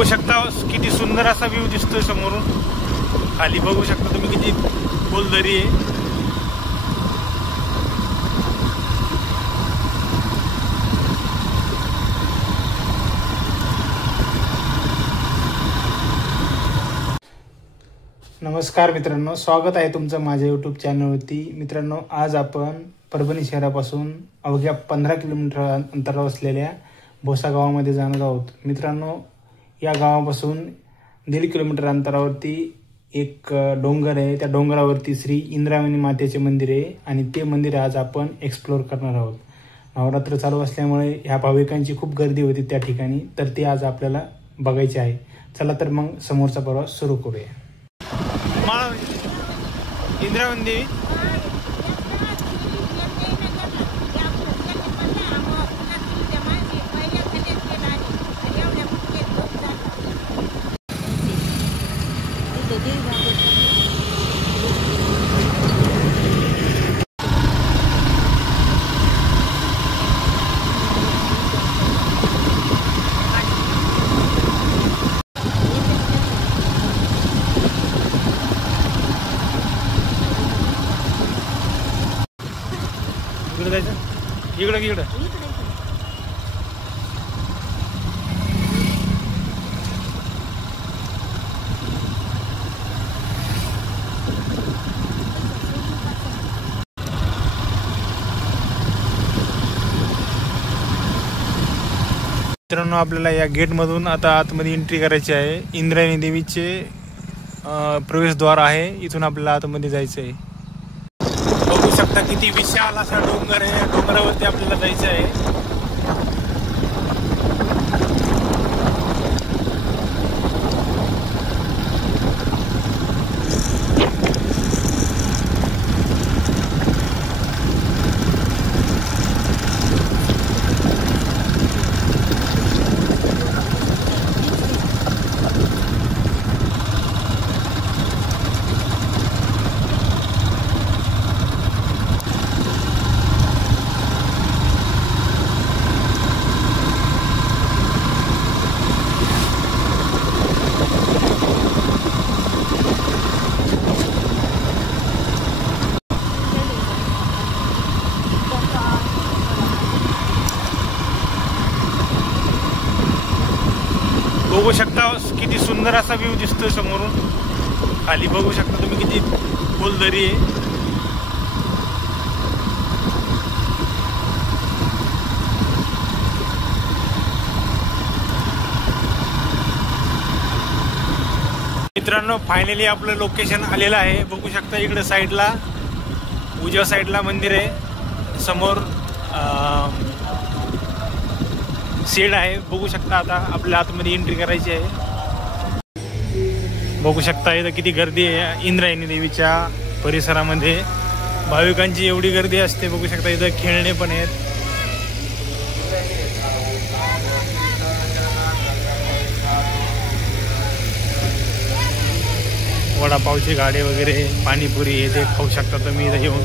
बघू शकता किती सुंदर असा व्ह्यू दिसतोय समोरून. खाली बघू शकता तुम्ही किती खोल दरी आहे. नमस्कार मित्रांनो, स्वागत आहे तुमचं माझ्या यूट्यूब चॅनलवरती. मित्रांनो, आज आपण परभणी शहरापासून अवघ्या 15 किलोमीटर अंतरावर असलेल्या भोसा गावामध्ये जाणार आहोत. मित्रांनो, या गावापासून 1.5 किलोमीटर अंतरावरती एक डोंगर आहे. त्या डोंगरावरती श्री इंद्रायणी मातेचे मंदिर आहे आणि ते मंदिर आज आपण एक्सप्लोर करणार आहोत. नवरात्र चालू असल्यामुळे ह्या भाविकांची खूप गर्दी होती त्या ठिकाणी, तर ते आज आपल्याला बघायचे आहे. चला तर मग समोरचा प्रवास सुरू करूया. इंद्रायणी देवी इकडं मित्रांनो, आपल्याला या गेटमधून आता आतमध्ये एंट्री करायची आहे. इंद्रायणी देवीचे प्रवेशद्वार आहे. इथून आपल्याला आतमध्ये जायचं आहे. बघू शकता किती विशाल असा डोंगर आहे. डोंगरावरती आपल्याला जायचं आहे. बघू शकता किती सुंदर असा व्ह्यू दिसतोय समोरून. खाली बघू शकता तुम्ही किती खोल दरी आहे. मित्रांनो, फायनली आपलं लोकेशन आलेलं आहे. बघू शकता इकडे साईडला, उजव्या साईडला मंदिर आहे. समोर शेड आहे. बघू शकता आता आपल्या आतमध्ये एंट्री करायची आहे. बघू शकता इथं किती गर्दी आहे. इंद्रायणी देवीच्या परिसरामध्ये भाविकांची एवढी गर्दी असते. बघू शकता इथं खेळणे पण आहेत. वडापावची गाडी वगैरे, पाणीपुरी हे ते खाऊ शकता तुम्ही इथं येऊन.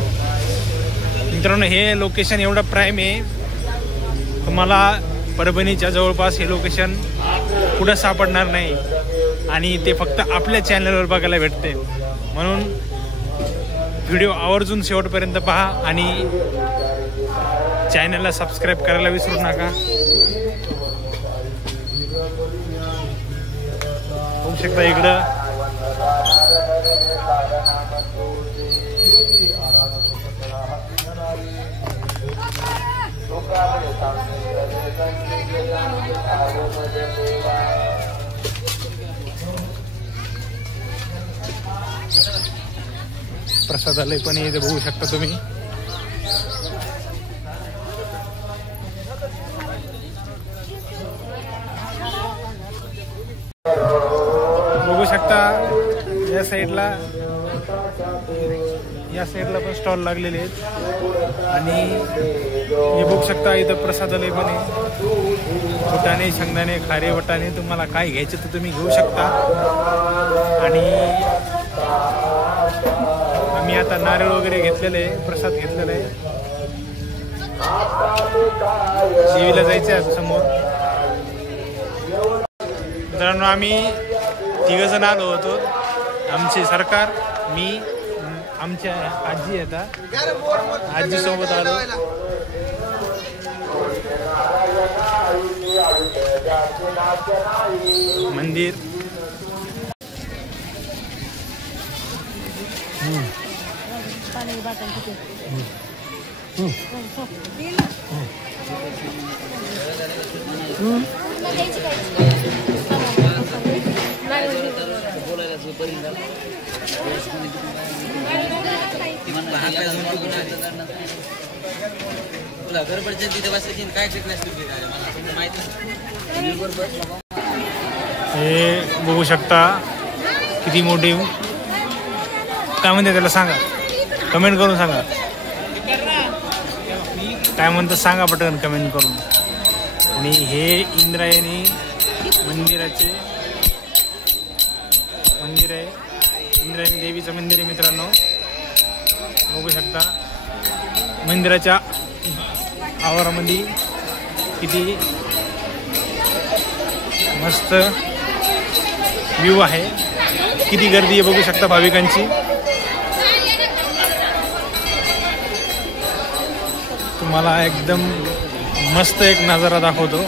मित्रांनो, हे लोकेशन एवढं प्राईम आहे, तुम्हाला परभणीच्या जवळपास हे लोकेशन कुठं सापडणार नाही आणि ते फक्त आपल्या चॅनलवर बघायला भेटते. म्हणून व्हिडिओ आवर्जून शेवटपर्यंत पहा आणि चॅनलला सबस्क्राईब करायला विसरू नका. होऊ शकता इकडं प्रसादालय पण इथे बघू शकता तुम्ही. बघू शकता या साईडला पण स्टॉल लागलेले आहेत आणि हे बघू शकता इथं प्रसादालय पण आहे. फुटाणे, शेंगदाणे, खारे, वटाणे तुम्हाला काय घ्यायचे तर तुम्ही घेऊ शकता. आणि आम्ही आता नारळ वगैरे घेतलेले आहे, प्रसाद घेतलेला आहे. देवीला जायचं आहे समोर. मित्रांनो आम्ही तिघजण आलो होतो, आमचे सरकार, मी, आमच्या आजी येतात, आजी सोबत आलो. मंदिर हे बघू शकता किती मोठी. काय म्हणते त्याला सांगा, कमेंट करून सांगा काय म्हणतात, सांगा पटकन कमेंट करून. आणि हे इंद्रायणी मंदिराचे मंदिर आहे, इंद्रायणी देवीचं मंदिर आहे मित्रांनो. बघू शकता मंदिराच्या आवारामध्ये किती मस्त व्ह्यू आहे, किती गर्दी आहे बघू शकता भाविकांची. तुम्हाला एकदम मस्त एक नजारा दाखवतो.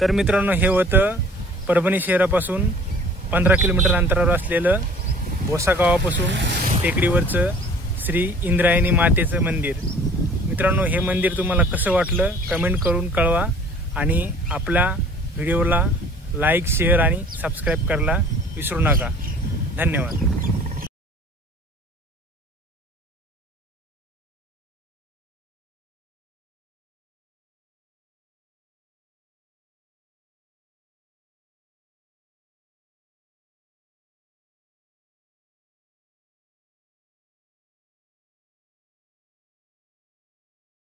तर मित्रांनो हे होतं परभणी शहरापासून 15 किलोमीटर अंतरावर असलेलं भोसा गावापासून टेकडीवरचं श्री इंद्रायणी मातेचं मंदिर. मित्रांनो हे मंदिर तुम्हाला कसं वाटलं कमेंट करून कळवा आणि आपल्या व्हिडिओला लाईक शेअर आणि सबस्क्राईब करायला विसरू नका. धन्यवाद.